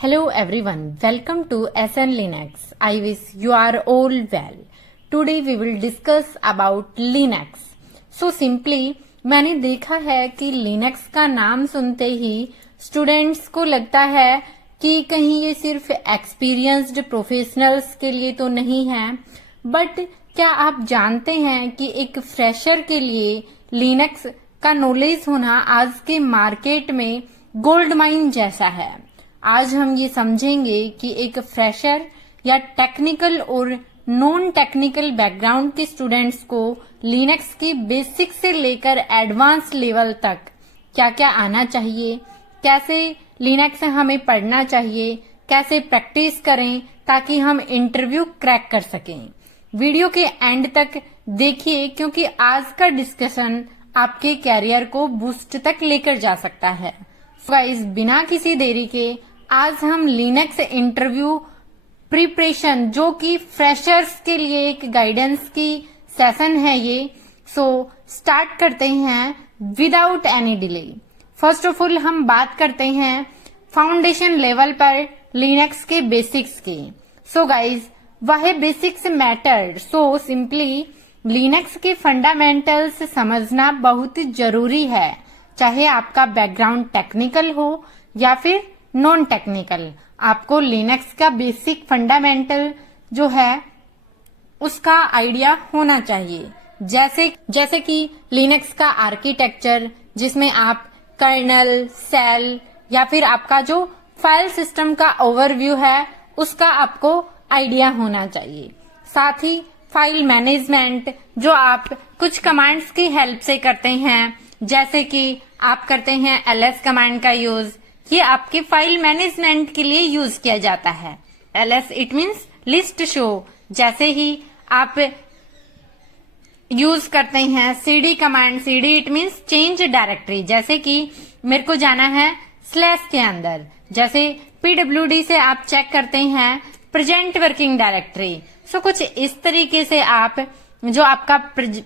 Hello everyone, welcome to SN Linux. I wish you are all well. Today we will discuss about Linux. So simply मैंने देखा है कि Linux का नाम सुनते ही स्टूडेंट्स को लगता है कि कहीं ये सिर्फ एक्सपीरियंस्ड प्रोफेशनल्स के लिए तो नहीं है, बट क्या आप जानते हैं कि एक फ्रेशर के लिए Linux का नॉलेज होना आज के मार्केट में गोल्ड माइन जैसा है। आज हम ये समझेंगे कि एक फ्रेशर या टेक्निकल और नॉन टेक्निकल बैकग्राउंड के स्टूडेंट्स को लिनक्स की बेसिक से लेकर एडवांस लेवल तक क्या क्या आना चाहिए, कैसे लिनक्स हमें पढ़ना चाहिए, कैसे प्रैक्टिस करें ताकि हम इंटरव्यू क्रैक कर सकें। वीडियो के एंड तक देखिए क्योंकि आज का डिस्कशन आपके कैरियर को बूस्ट तक लेकर जा सकता है। गाइस, बिना किसी देरी के आज हम लिनक्स इंटरव्यू प्रिपरेशन जो कि फ्रेशर्स के लिए एक गाइडेंस की सेशन है ये, सो स्टार्ट करते हैं without any delay. First of all हम बात करते हैं फाउंडेशन लेवल पर लिनक्स के बेसिक्स की। सो गाइस, वह basics matter. So simply Linux के फंडामेंटल्स समझना बहुत जरूरी है, चाहे आपका बैकग्राउंड टेक्निकल हो या फिर नॉन टेक्निकल। आपको लिनक्स का बेसिक फंडामेंटल जो है उसका आइडिया होना चाहिए, जैसे कि लिनक्स का आर्किटेक्चर जिसमें आप कर्नल, सेल या फिर आपका जो फाइल सिस्टम का ओवरव्यू है उसका आपको आइडिया होना चाहिए। साथ ही फाइल मैनेजमेंट जो आप कुछ कमांड्स की हेल्प से करते हैं, जैसे कि आप करते हैं ls कमांड का यूज, ये आपके फाइल मैनेजमेंट के लिए यूज किया जाता है। ls it means list show. जैसे ही आप यूज करते हैं cd command, cd it means change directory, जैसे कि मेरे को जाना है स्लैश के अंदर, जैसे pwd से आप चेक करते हैं प्रेजेंट वर्किंग डायरेक्टरी। सो कुछ इस तरीके से आप जो आपका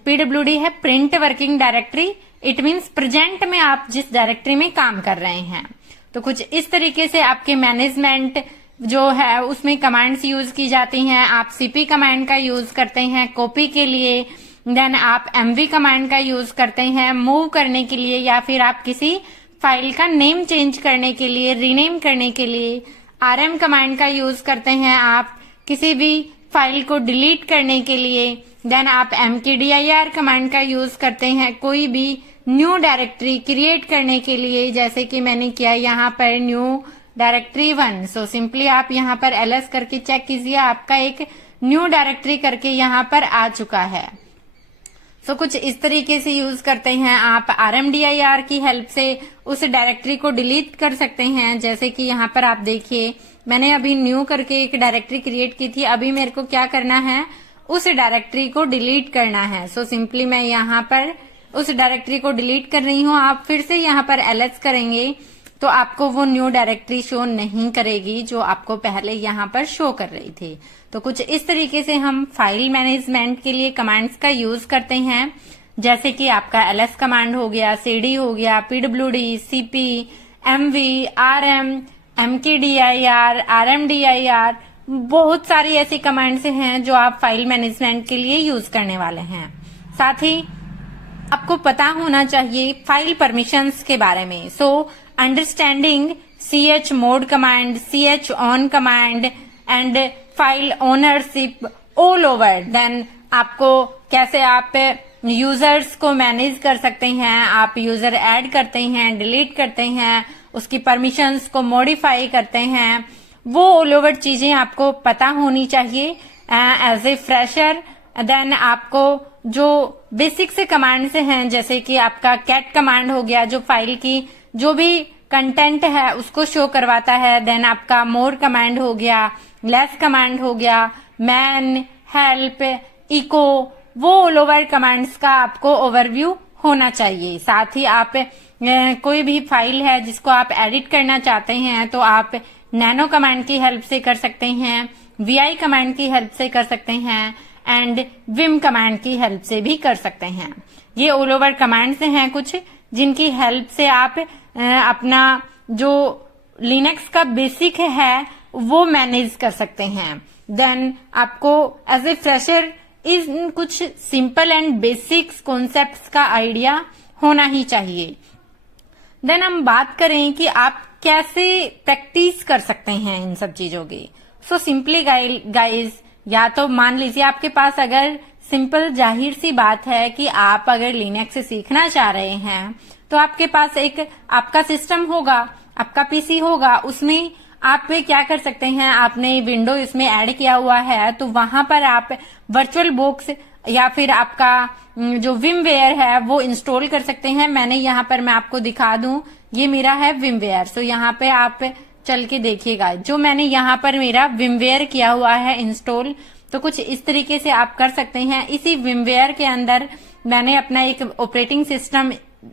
pwd है print working directory, it means present में आप जिस डायरेक्टरी में काम कर रहे हैं, तो कुछ इस तरीके से आपके मैनेजमेंट जो है उसमें कमांड्स यूज की जाती हैं। आप cp कमांड का यूज करते हैं कॉपी के लिए, देन आप mv कमांड का यूज करते हैं मूव करने के लिए, या फिर आप किसी फाइल का नेम चेंज करने के लिए, रीनेम करने के लिए rm कमांड का यूज करते हैं आप किसी भी फाइल को डिलीट करने के लिए। देन आप mkdir कमांड का यूज करते हैं कोई भी न्यू डायरेक्टरी क्रिएट करने के लिए, जैसे कि मैंने किया यहाँ पर न्यू डायरेक्टरी 1। सो सिंपली आप यहाँ पर ls करके चेक कीजिए, आपका एक न्यू डायरेक्टरी करके यहाँ पर आ चुका है। सो कुछ इस तरीके से यूज करते हैं। आप rmdir की हेल्प से उस डायरेक्टरी को डिलीट कर सकते हैं, जैसे कि यहाँ पर आप देखिए मैंने अभी न्यू करके एक डायरेक्टरी क्रिएट की थी, अभी मेरे को क्या करना है, उस डायरेक्टरी को डिलीट करना है। सो सिंपली मैं यहाँ पर उस डायरेक्टरी को डिलीट कर रही हूँ। आप फिर से यहाँ पर ls करेंगे तो आपको वो न्यू डायरेक्टरी शो नहीं करेगी जो आपको पहले यहाँ पर शो कर रही थी। तो कुछ इस तरीके से हम फाइल मैनेजमेंट के लिए कमांड्स का यूज करते हैं, जैसे कि आपका ls कमांड हो गया, cd हो गया, pwd, cp, mv, rm, mkdir, rmdir, बहुत सारी ऐसी कमांड्स हैं जो आप फाइल मैनेजमेंट के लिए यूज करने वाले हैं। साथ ही आपको पता होना चाहिए फाइल परमिशंस के बारे में। So understanding chmod command, chown command and file ownership all over. Then आपको कैसे आप यूजर्स को मैनेज कर सकते हैं, आप यूजर ऐड करते हैं, डिलीट करते हैं, उसकी परमिशंस को मॉडिफाई करते हैं, वो ऑल ओवर चीजें आपको पता होनी चाहिए एज ए फ्रेशर। देन आपको जो बेसिक से कमांड्स हैं, जैसे कि आपका कैट कमांड हो गया जो फाइल की जो भी कंटेंट है उसको शो करवाता है। देन आपका मोर कमांड हो गया, लेस कमांड हो गया, मैन, हेल्प, इको, वो ऑल ओवर कमांड्स का आपको ओवरव्यू होना चाहिए। साथ ही आप कोई भी फाइल है जिसको आप एडिट करना चाहते हैं तो आप नैनो कमांड की हेल्प से कर सकते हैं, vi कमांड की हेल्प से कर सकते हैं एंड vim कमांड की हेल्प से भी कर सकते हैं। ये ऑल ओवर कमांड्स हैं कुछ जिनकी हेल्प से आप अपना जो लिनक्स का बेसिक है वो मैनेज कर सकते हैं। देन आपको एज ए फ्रेशर इन कुछ सिंपल एंड बेसिक्स कॉन्सेप्ट्स का आइडिया होना ही चाहिए। देन हम बात करें कि आप कैसे प्रैक्टिस कर सकते हैं इन सब चीजों की। सो सिंपली गाइज, या तो मान लीजिए आपके पास अगर सिंपल जाहिर सी बात है कि आप अगर लिनक्स सीखना चाह रहे हैं तो आपके पास एक आपका सिस्टम होगा, आपका पीसी होगा, उसमें आप क्या कर सकते हैं, आपने विंडो इसमें ऐड किया हुआ है तो वहां पर आप वर्चुअल बॉक्स या फिर आपका जो विमवेयर है वो इंस्टॉल कर सकते हैं। मैंने यहाँ पर मैं आपको दिखा दूं, ये मेरा है विमवेयर। सो यहाँ पे आप चल के देखिएगा, जो मैंने यहाँ पर मेरा विमवेयर किया हुआ है इंस्टॉल, तो कुछ इस तरीके से आप कर सकते हैं। इसी विमवेयर के अंदर मैंने अपना एक ऑपरेटिंग सिस्टम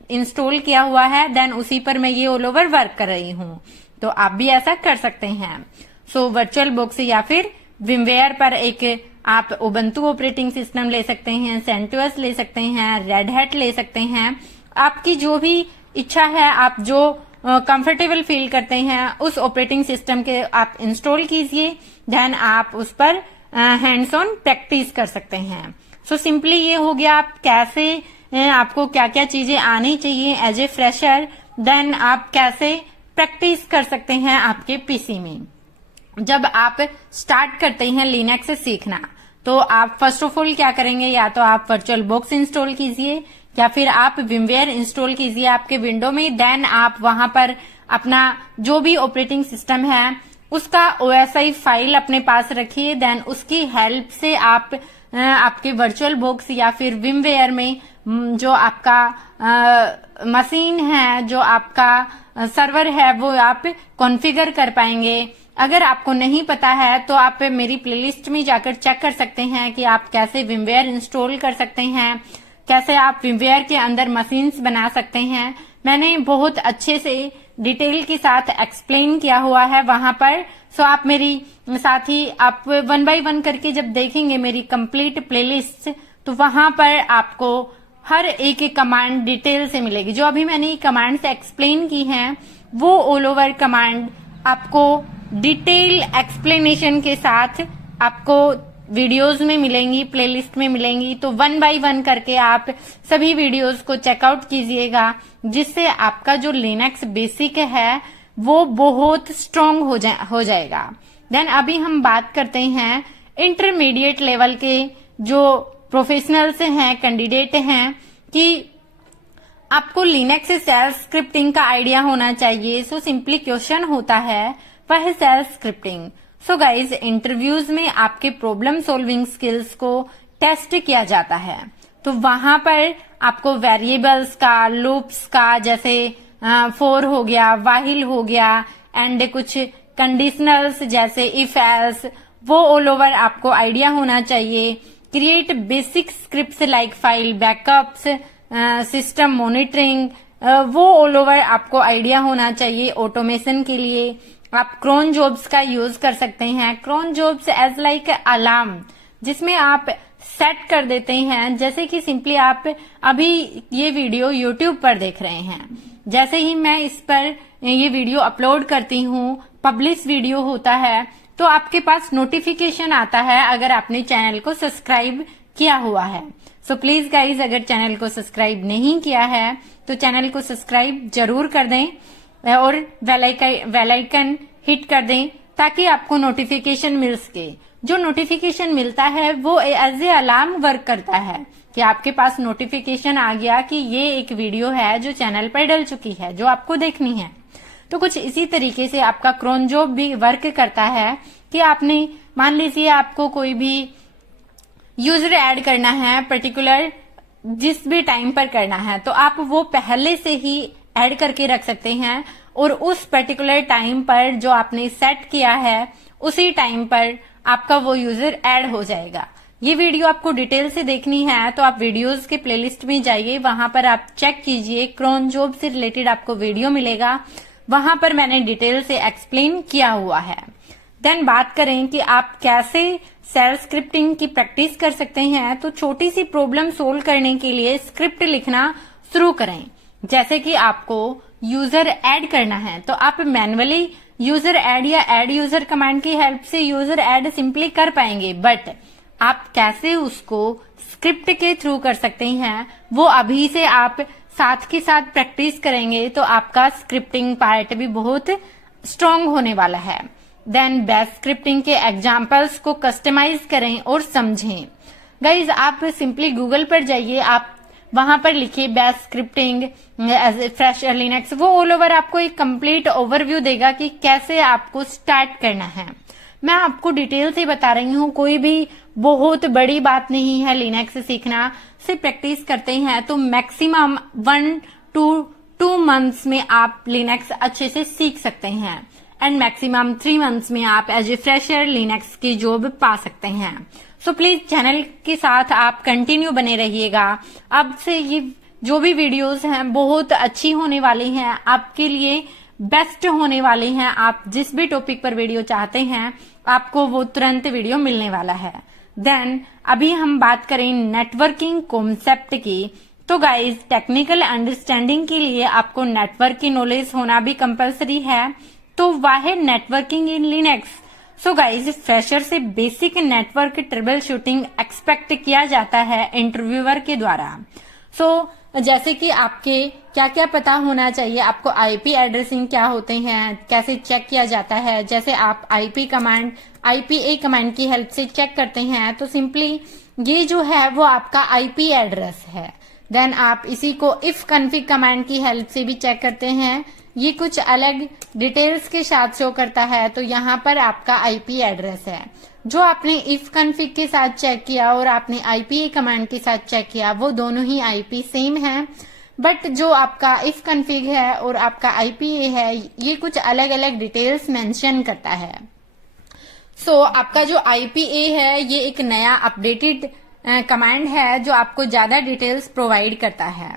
इंस्टॉल किया हुआ है, देन उसी पर मैं ये ऑल ओवर वर्क कर रही हूँ, तो आप भी ऐसा कर सकते हैं। सो वर्चुअल बॉक्स या फिर विमवेयर पर एक आप उबंटू ऑपरेटिंग सिस्टम ले सकते हैं, सेंटोस ले सकते हैं, रेड हैट ले सकते हैं, आपकी जो भी इच्छा है, आप जो कंफर्टेबल फील करते हैं उस ऑपरेटिंग सिस्टम के आप इंस्टॉल कीजिए, देन आप उस पर हैंड्स ऑन प्रैक्टिस कर सकते हैं। सो सिंपली ये हो गया आप कैसे आपको क्या क्या चीजें आनी चाहिए एज ए फ्रेशर, देन आप कैसे प्रैक्टिस कर सकते हैं आपके पीसी में। जब आप स्टार्ट करते हैं लिनक्स सीखना तो आप फर्स्ट ऑफ ऑल क्या करेंगे, या तो आप वर्चुअल बॉक्स इंस्टॉल कीजिए या फिर आप विमवेयर इंस्टॉल कीजिए आपके विंडो में। देन आप वहां पर अपना जो भी ऑपरेटिंग सिस्टम है उसका OSI फाइल अपने पास रखिए, देन उसकी हेल्प से आप आपके वर्चुअल बॉक्स या फिर विमवेयर में जो आपका मशीन है, जो आपका सर्वर है, वो आप कॉन्फ़िगर कर पाएंगे। अगर आपको नहीं पता है तो आप मेरी प्लेलिस्ट में जाकर चेक कर सकते हैं कि आप कैसे विमवेयर इंस्टॉल कर सकते हैं, कैसे आप विमवेयर के अंदर मशीन्स बना सकते हैं। मैंने बहुत अच्छे से डिटेल के साथ एक्सप्लेन किया हुआ है वहां पर। सो आप मेरी साथ ही आप 1 बाय 1 करके जब देखेंगे मेरी कंप्लीट प्लेलिस्ट, तो वहां पर आपको हर एक कमांड डिटेल से मिलेगी। जो अभी मैंने कमांड्स एक्सप्लेन की हैं वो ऑल ओवर कमांड आपको डिटेल एक्सप्लेनेशन के साथ आपको वीडियोस में मिलेंगी, प्लेलिस्ट में मिलेंगी। तो 1 बाय 1 करके आप सभी वीडियोस को चेकआउट कीजिएगा, जिससे आपका जो लिनक्स बेसिक है वो बहुत स्ट्रांग हो जाएगा। देन अभी हम बात करते हैं इंटरमीडिएट लेवल के जो प्रोफेशनल्स हैं, कैंडिडेट हैं, कि आपको लिनक्स शेल स्क्रिप्टिंग का आइडिया होना चाहिए। सो सिंपली क्वेश्चन होता है वह है shell scripting. So guys, interviews में आपके प्रॉब्लम सॉल्विंग स्किल्स को टेस्ट किया जाता है, तो वहां पर आपको वेरिएबल्स का, लूप्स का, जैसे फॉर हो गया, व्हाइल हो गया, एंड कुछ कंडीशनल्स जैसे इफ एल्स, वो ऑल ओवर आपको आइडिया होना चाहिए। Create basic scripts like file backups, system monitoring, वो ऑल ओवर आपको आइडिया होना चाहिए। ऑटोमेशन के लिए आप क्रॉन जॉब्स का यूज कर सकते हैं। Cron jobs as like alarm, जिसमें आप सेट कर देते हैं, जैसे कि सिंपली आप अभी ये वीडियो यूट्यूब पर देख रहे हैं, जैसे ही मैं इस पर ये वीडियो अपलोड करती हूँ, पब्लिश वीडियो होता है, तो आपके पास नोटिफिकेशन आता है अगर आपने चैनल को सब्सक्राइब किया हुआ है। सो प्लीज गाइज, अगर चैनल को सब्सक्राइब नहीं किया है तो चैनल को सब्सक्राइब जरूर कर दें और बेल आइकन हिट कर दें, ताकि आपको नोटिफिकेशन मिल सके। जो नोटिफिकेशन मिलता है वो एज ए अलार्म वर्क करता है कि आपके पास नोटिफिकेशन आ गया कि ये एक वीडियो है जो चैनल पर डल चुकी है, जो आपको देखनी है। तो कुछ इसी तरीके से आपका क्रॉन जॉब भी वर्क करता है कि आपने, मान लीजिए आपको कोई भी यूजर ऐड करना है पर्टिकुलर, जिस भी टाइम पर करना है, तो आप वो पहले से ही ऐड करके रख सकते हैं और उस पर्टिकुलर टाइम पर जो आपने सेट किया है उसी टाइम पर आपका वो यूजर ऐड हो जाएगा। ये वीडियो आपको डिटेल से देखनी है तो आप वीडियोस के प्लेलिस्ट में जाइए, वहां पर आप चेक कीजिए, क्रॉन जॉब से रिलेटेड आपको वीडियो मिलेगा, वहां पर मैंने डिटेल से एक्सप्लेन किया हुआ है। देन बात करें कि आप कैसे शेल स्क्रिप्टिंग की प्रैक्टिस कर सकते हैं, तो छोटी सी प्रॉब्लम सोल्व करने के लिए स्क्रिप्ट लिखना शुरू करें। जैसे कि आपको यूजर ऐड करना है तो आप मैन्युअली यूजर ऐड या ऐड यूजर कमांड की हेल्प से यूजर ऐड सिंपली कर पाएंगे, बट आप कैसे उसको स्क्रिप्ट के थ्रू कर सकते हैं वो अभी से आप साथ के साथ प्रैक्टिस करेंगे तो आपका स्क्रिप्टिंग पार्ट भी बहुत स्ट्रांग होने वाला है। देन बेस्ट स्क्रिप्टिंग के एग्जांपल्स को कस्टमाइज करें और समझें। गाइज आप सिंपली गूगल पर जाइए, आप वहां पर लिखिए best scripting as fresh Linux, वो ऑल ओवर आपको एक कंप्लीट ओवरव्यू देगा कि कैसे आपको स्टार्ट करना है। मैं आपको डिटेल से बता रही हूँ, कोई भी बहुत बड़ी बात नहीं है लिनक्स सीखना। से प्रैक्टिस करते हैं तो मैक्सिमम 1 to 2 मंथ्स में आप लिनक्स अच्छे से सीख सकते हैं एंड मैक्सिमम 3 मंथ्स में आप एज ए फ्रेशर लिनक्स की जॉब पा सकते हैं। सो प्लीज चैनल के साथ आप कंटिन्यू बने रहिएगा। अब से ये जो भी वीडियोस हैं बहुत अच्छी होने वाली हैं, आपके लिए बेस्ट होने वाले हैं। आप जिस भी टॉपिक पर वीडियो चाहते हैं आपको वो तुरंत वीडियो मिलने वाला है। देन अभी हम बात करें नेटवर्किंग कॉन्सेप्ट की, तो गाइज टेक्निकल अंडरस्टैंडिंग के लिए आपको नेटवर्क की नॉलेज होना भी कंपलसरी है। तो वह है networking in Linux. So guys fresher से basic network troubleshooting expect किया जाता है इंटरव्यूअर के द्वारा। सो जैसे कि आपके क्या क्या पता होना चाहिए, आपको आईपी एड्रेसिंग क्या होते हैं, कैसे चेक किया जाता है। जैसे आप आईपी कमांड आईपीए कमांड की हेल्प से चेक करते हैं तो सिंपली ये जो है वो आपका आईपी एड्रेस है। देन आप इसी को इफ कन्फिग कमांड की हेल्प से भी चेक करते हैं, ये कुछ अलग डिटेल्स के साथ शो करता है। तो यहाँ पर आपका आईपी एड्रेस है। जो आपने इफ कन्फिग के साथ चेक किया और आपने आईपीए कमांड के साथ चेक किया वो दोनों ही आईपी सेम है, बट जो आपका इफ कन्फिग है और आपका आईपीए है ये कुछ अलग अलग डिटेल्स मेंशन करता है। सो आपका जो आईपीए है ये एक नया अपडेटेड कमांड है जो आपको ज्यादा डिटेल्स प्रोवाइड करता है।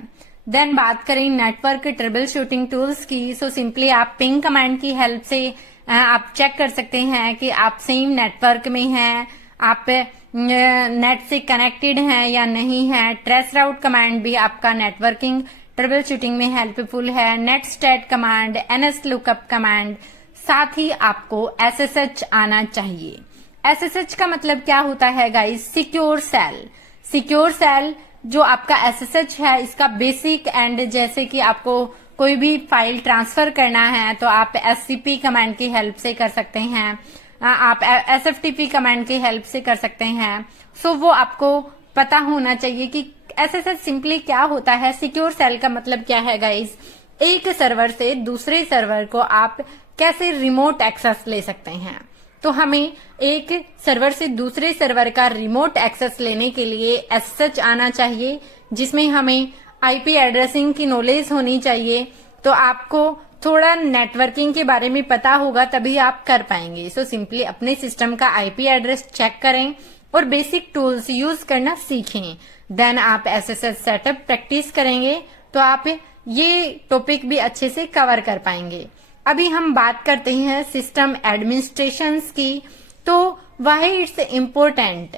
देन बात करें नेटवर्क ट्रबल शूटिंग टूल्स की, सो सिंपली आप पिंग कमांड की हेल्प से आप चेक कर सकते हैं कि आप सेम नेटवर्क में हैं, आप नेट से कनेक्टेड हैं या नहीं है। ट्रेस राउट कमांड भी आपका नेटवर्किंग ट्रबल शूटिंग में हेल्पफुल है। Netstat command, NS lookup command, साथ ही आपको एसएसएच आना चाहिए। एसएसएच का मतलब क्या होता है guys? Secure shell. Secure shell जो आपका एसएसएच है इसका बेसिक एंड, जैसे कि आपको कोई भी फाइल ट्रांसफर करना है तो आप एससीपी कमांड की हेल्प से कर सकते हैं, आप एसएफटीपी कमांड की हेल्प से कर सकते हैं। सो वो आपको पता होना चाहिए कि एसएसएच सिंपली क्या होता है। सिक्योर सेल का मतलब क्या है गाइस? एक सर्वर से दूसरे सर्वर को आप कैसे रिमोट एक्सेस ले सकते हैं। तो हमें एक सर्वर से दूसरे सर्वर का रिमोट एक्सेस लेने के लिए एसएसएच आना चाहिए, जिसमें हमें आईपी एड्रेसिंग की नॉलेज होनी चाहिए। तो आपको थोड़ा नेटवर्किंग के बारे में पता होगा तभी आप कर पाएंगे। सो सिंपली अपने सिस्टम का आईपी एड्रेस चेक करें और बेसिक टूल्स यूज करना सीखें। देन आप एसएसएच सेटअप प्रैक्टिस करेंगे तो आप ये टॉपिक भी अच्छे से कवर कर पाएंगे। अभी हम बात करते हैं सिस्टम एडमिनिस्ट्रेशन की, तो why it's important.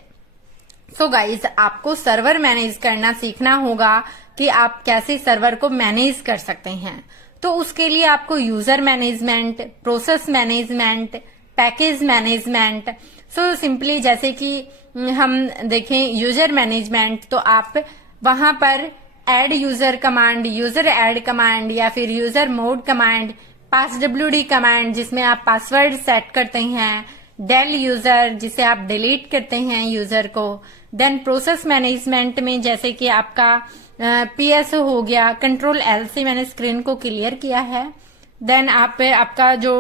So guys आपको सर्वर मैनेज करना सीखना होगा कि आप कैसे सर्वर को मैनेज कर सकते हैं। तो उसके लिए आपको user management, process management, package management. So simply जैसे कि हम देखें यूजर मैनेजमेंट, तो आप वहां पर add user command, user add command या फिर user mod command, passwd command जिसमें आप पासवर्ड सेट करते हैं, डेल यूजर जिसे आप डिलीट करते हैं यूजर को। देन प्रोसेस मैनेजमेंट में जैसे कि आपका पीएस हो गया, कंट्रोल एल से मैंने स्क्रीन को क्लियर किया है। देन आपका जो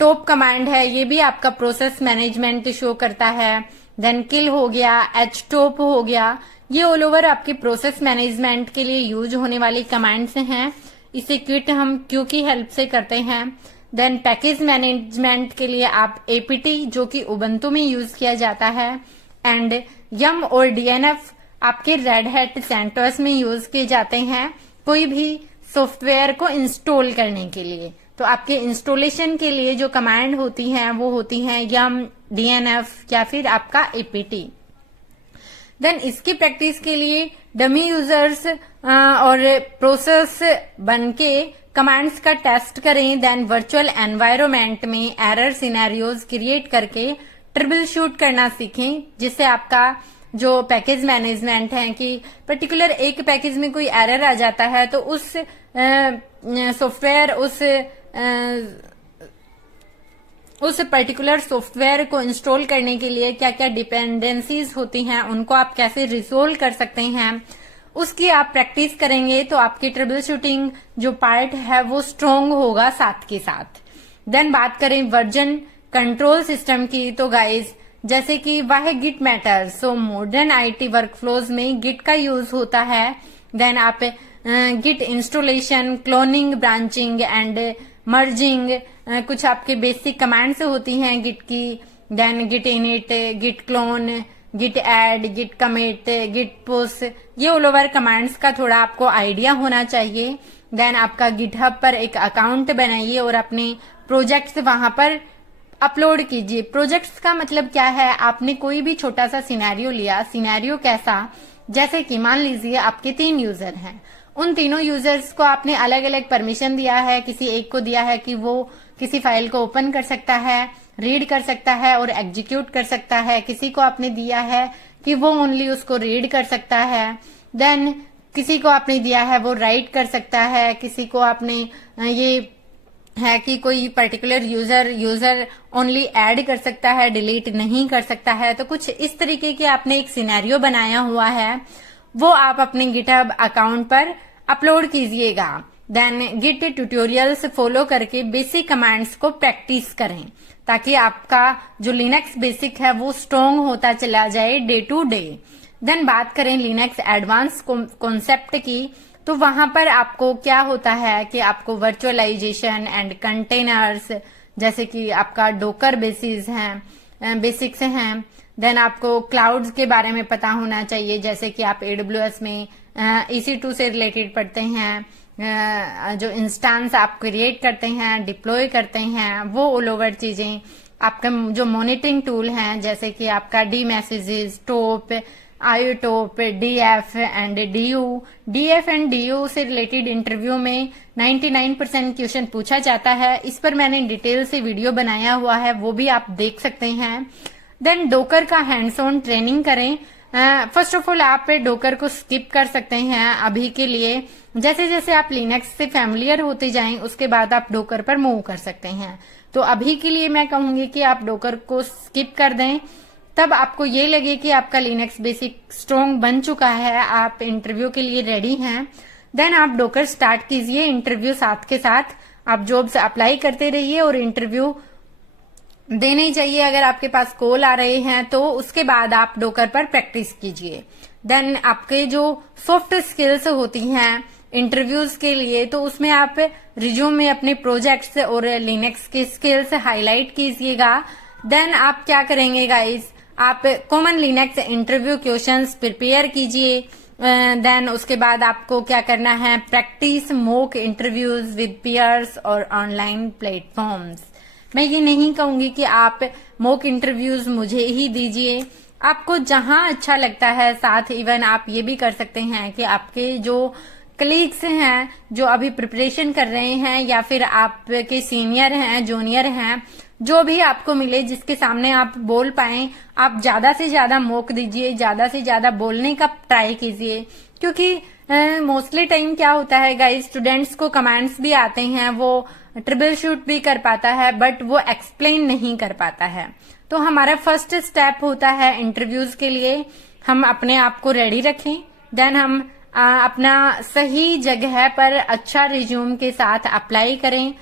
टॉप कमांड है ये भी आपका प्रोसेस मैनेजमेंट शो करता है। देन किल हो गया, एच टॉप हो गया, ये ऑल ओवर आपके प्रोसेस मैनेजमेंट के लिए यूज होने वाली कमांड्स हैं। इसे क्विट हम क्यू की हेल्प से करते हैं। देन पैकेज मैनेजमेंट के लिए आप एपीटी जो कि उबंटू में यूज किया जाता है, एंड यम और डीएनएफ आपके रेड हैट सेंटोस में यूज किए जाते हैं कोई भी सॉफ्टवेयर को इंस्टॉल करने के लिए। तो आपके इंस्टॉलेशन के लिए जो कमांड होती हैं वो होती हैं यम, डीएनएफ या फिर आपका एपीटी। देन इसकी प्रैक्टिस के लिए डमी यूजर्स और प्रोसेस बनके कमांड्स का टेस्ट करें, देन वर्चुअल एनवायरनमेंट में एरर सिनेरियोज क्रिएट करके ट्रबल शूट करना सीखें, जिससे आपका जो पैकेज मैनेजमेंट है कि पर्टिकुलर एक पैकेज में कोई एरर आ जाता है तो उस सॉफ्टवेयर उस पर्टिकुलर सॉफ्टवेयर को इंस्टॉल करने के लिए क्या क्या डिपेंडेंसीज होती हैं, उनको आप कैसे रिजोल्व कर सकते हैं, उसकी आप प्रैक्टिस करेंगे तो आपकी ट्रबल शूटिंग जो पार्ट है वो स्ट्रोंग होगा साथ के साथ। देन बात करें वर्जन कंट्रोल सिस्टम की, तो गाइज जैसे कि वाह git matter, so modern IT workflows में गिट का यूज होता है। देन आप git installation, cloning, branching and merging, कुछ आपके बेसिक कमांड्स होती हैं गिट की। Then git init, git clone, git add, git commit, git push, ये ऑल ओवर कमांड्स का थोड़ा आपको आइडिया होना चाहिए। देन आपका गिटहब पर एक अकाउंट बनाइए और अपने प्रोजेक्ट्स वहां पर अपलोड कीजिए। प्रोजेक्ट्स का मतलब क्या है, आपने कोई भी छोटा सा सिनेरियो लिया, सिनेरियो कैसा, जैसे कि मान लीजिए आपके 3 यूजर हैं, उन तीनों यूजर्स को आपने अलग अलग परमिशन दिया है। किसी एक को दिया है कि वो किसी फाइल को ओपन कर सकता है, रीड कर सकता है और एग्जीक्यूट कर सकता है। किसी को आपने दिया है कि वो ओनली उसको रीड कर सकता है। देन किसी को आपने दिया है वो राइट कर सकता है। किसी को आपने ये है कि कोई पर्टिकुलर यूजर ओनली ऐड कर सकता है, डिलीट नहीं कर सकता है। तो कुछ इस तरीके के आपने एक सिनेरियो बनाया हुआ है, वो आप अपने गिटहब अकाउंट पर अपलोड कीजिएगा। देन गिट ट्यूटोरियल्स फॉलो करके बेसिक कमांड्स को प्रैक्टिस करें, ताकि आपका जो लिनक्स बेसिक है वो स्ट्रोंग होता चला जाए डे टू डे। देन बात करें लिनक्स एडवांस कॉन्सेप्ट की, तो वहां पर आपको क्या होता है कि आपको वर्चुअलाइजेशन एंड कंटेनर्स, जैसे कि आपका डोकर बेसिक्स हैं। देन आपको क्लाउड्स के बारे में पता होना चाहिए, जैसे कि आप AWS में EC2 से रिलेटेड पढ़ते हैं, जो इंस्टेंस आप क्रिएट करते हैं, डिप्लॉय करते हैं, वो ऑल ओवर चीजें। आपका जो मॉनिटरिंग टूल हैं, जैसे कि आपका dmesg, top, iotop, DF and DU से रिलेटेड इंटरव्यू में 99% क्वेश्चन पूछा जाता है। इस पर मैंने डिटेल से वीडियो बनाया हुआ है, वो भी आप देख सकते हैं। देन डोकर का हैंड्स ऑन ट्रेनिंग करें। फर्स्ट ऑफ ऑल आप डोकर को स्किप कर सकते हैं अभी के लिए। जैसे जैसे आप लिनक्स से फैमिलियर होते जाएं, उसके बाद आप डोकर पर मूव कर सकते हैं। तो अभी के लिए मैं कहूंगी कि आप डोकर को स्किप कर दें, तब आपको ये लगे कि आपका लिनक्स बेसिक स्ट्रॉन्ग बन चुका है, आप इंटरव्यू के लिए रेडी हैं। देन आप डोकर स्टार्ट कीजिए, इंटरव्यू साथ के साथ आप जॉब्स अप्लाई करते रहिए और इंटरव्यू देने चाहिए। अगर आपके पास कॉल आ रहे हैं तो उसके बाद आप डोकर पर प्रैक्टिस कीजिए। देन आपके जो सॉफ्ट स्किल्स होती हैं इंटरव्यूज के लिए, तो उसमें आप रिज्यूम में अपने प्रोजेक्ट्स और लिनक्स के स्किल्स हाईलाइट कीजिएगा। देन आप क्या करेंगे गाइस, आप common Linux interview questions prepare कीजिए। देन उसके बाद आपको क्या करना है, practice mock interviews with peers और ऑनलाइन प्लेटफॉर्म्स। मैं ये नहीं कहूंगी कि आप मॉक इंटरव्यूज मुझे ही दीजिए, आपको जहां अच्छा लगता है। साथ इवन आप ये भी कर सकते हैं कि आपके जो कलीग्स हैं जो अभी प्रिपरेशन कर रहे हैं, या फिर आपके सीनियर हैं, जूनियर हैं, जो भी आपको मिले जिसके सामने आप बोल पाए, आप ज्यादा से ज्यादा मॉक दीजिए, ज्यादा से ज्यादा बोलने का ट्राई कीजिए। क्योंकि मोस्टली टाइम क्या होता है गाइस, स्टूडेंट्स को कमांड्स भी आते हैं, वो ट्रिबल शूट भी कर पाता है, बट वो एक्सप्लेन नहीं कर पाता है। तो हमारा फर्स्ट स्टेप होता है इंटरव्यूज के लिए हम अपने आप को रेडी रखें। देन हम अपना सही जगह पर अच्छा रिज्यूम के साथ अप्लाई करें,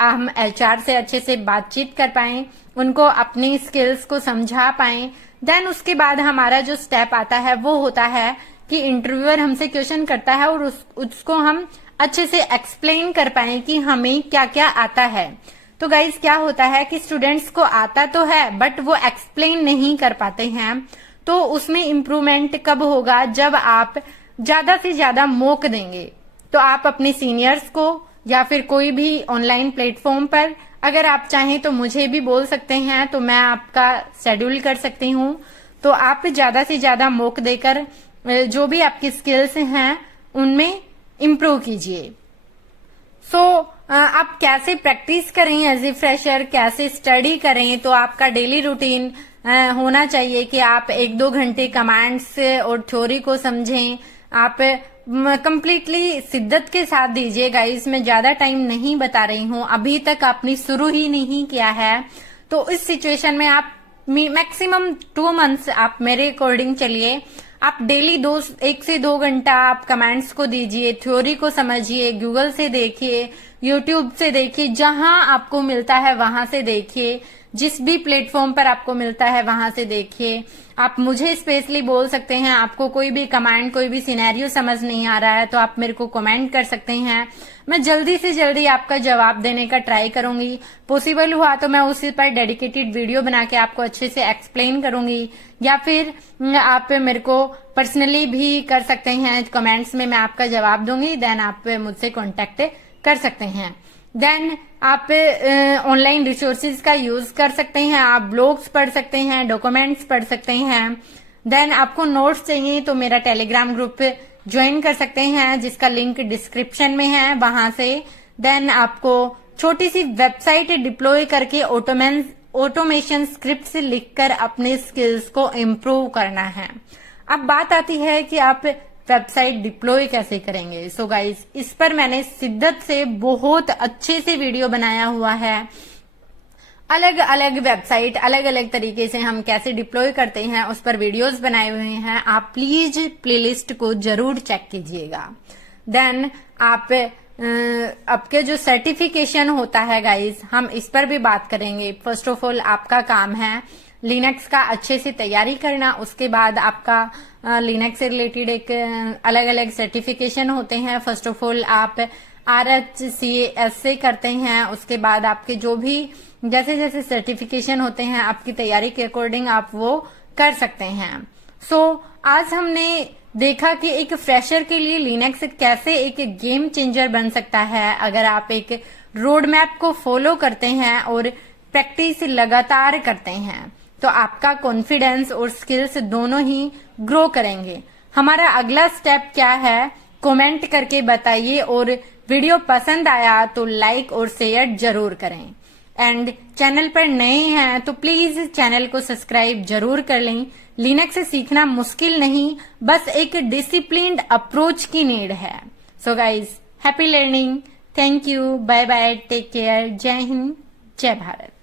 हम HR से अच्छे से बातचीत कर पाएं, उनको अपनी स्किल्स को समझा पाएं। देन उसके बाद हमारा जो स्टेप आता है वो होता है कि इंटरव्यूअर हमसे क्वेश्चन करता है और उसको हम अच्छे से एक्सप्लेन कर पाए कि हमें क्या क्या आता है। तो गाइज क्या होता है कि स्टूडेंट्स को आता तो है बट वो एक्सप्लेन नहीं कर पाते हैं। तो उसमें इम्प्रूवमेंट कब होगा, जब आप ज्यादा से ज्यादा मॉक देंगे। तो आप अपने सीनियर्स को या फिर कोई भी ऑनलाइन प्लेटफॉर्म पर अगर आप चाहें तो मुझे भी बोल सकते हैं, तो मैं आपका शेड्यूल कर सकती हूँ। तो आप ज्यादा से ज्यादा मॉक देकर जो भी आपकी स्किल्स हैं उनमें इम्प्रूव कीजिए। आप कैसे प्रैक्टिस करें एज ए फ्रेशर, कैसे स्टडी करें, तो आपका डेली रूटीन होना चाहिए कि आप 1-2 घंटे कमांड्स और थ्योरी को समझें। आप कंप्लीटली शिद्दत के साथ दीजिएगा। इसमें ज्यादा टाइम नहीं बता रही हूँ, अभी तक आपने शुरू ही नहीं किया है, तो इस सिचुएशन में आप मैक्सिमम 2 मंथ्स आप मेरे अकॉर्डिंग चलिए। आप डेली 1 से 2 घंटा आप कमेंट्स को दीजिए, थ्योरी को समझिए, गूगल से देखिए, यूट्यूब से देखिए, जहां आपको मिलता है वहां से देखिए, जिस भी प्लेटफॉर्म पर आपको मिलता है वहां से देखिए। आप मुझे स्पेशली बोल सकते हैं, आपको कोई भी कमांड, कोई भी सिनेरियो समझ नहीं आ रहा है तो आप मेरे को कमेंट कर सकते हैं। मैं जल्दी से जल्दी आपका जवाब देने का ट्राई करूंगी। पॉसिबल हुआ तो मैं उसी पर डेडिकेटेड वीडियो बना के आपको अच्छे से एक्सप्लेन करूंगी, या फिर आप मेरे को पर्सनली भी कर सकते हैं, कमेंट्स में मैं आपका जवाब दूंगी, देन आप मुझसे कॉन्टेक्ट कर सकते हैं। देन आप ऑनलाइन रिसोर्सेज का यूज कर सकते हैं, आप ब्लॉग्स पढ़ सकते हैं, डॉक्यूमेंट्स पढ़ सकते हैं। देन आपको नोट्स चाहिए तो मेरा टेलीग्राम ग्रुप ज्वाइन कर सकते हैं, जिसका लिंक डिस्क्रिप्शन में है, वहां से। देन आपको छोटी सी वेबसाइट डिप्लॉय करके ऑटोमेशन स्क्रिप्ट्स लिखकर अपने स्किल्स को इम्प्रूव करना है। अब बात आती है कि आप वेबसाइट डिप्लॉय कैसे करेंगे। सो गाइज, इस पर मैंने शिद्दत से बहुत अच्छे से वीडियो बनाया हुआ है। अलग अलग वेबसाइट अलग अलग तरीके से हम कैसे डिप्लॉय करते हैं उस पर वीडियोस बनाए हुए हैं, आप प्लीज प्लेलिस्ट को जरूर चेक कीजिएगा। देन आप आपके जो सर्टिफिकेशन होता है गाइज, हम इस पर भी बात करेंगे। फर्स्ट ऑफ ऑल आपका काम है लिनक्स का अच्छे से तैयारी करना, उसके बाद आपका लिनक्स से रिलेटेड एक अलग अलग सर्टिफिकेशन होते हैं। फर्स्ट ऑफ ऑल आप RHCS से करते हैं, उसके बाद आपके जो भी जैसे जैसे सर्टिफिकेशन होते हैं आपकी तैयारी के अकॉर्डिंग आप वो कर सकते हैं। आज हमने देखा कि एक फ्रेशर के लिए लिनक्स कैसे एक गेम चेंजर बन सकता है अगर आप एक रोड मैप को फॉलो करते हैं और प्रैक्टिस लगातार करते हैं, तो आपका कॉन्फिडेंस और स्किल्स दोनों ही ग्रो करेंगे। हमारा अगला स्टेप क्या है, कमेंट करके बताइए, और वीडियो पसंद आया तो लाइक और शेयर जरूर करें। एंड चैनल पर नए हैं तो प्लीज चैनल को सब्सक्राइब जरूर कर लें। लिनक्स सीखना मुश्किल नहीं, बस एक डिसिप्लिन्ड अप्रोच की नीड है। So guys, happy learning, thank you, bye bye, take care, जय हिंद, जय भारत।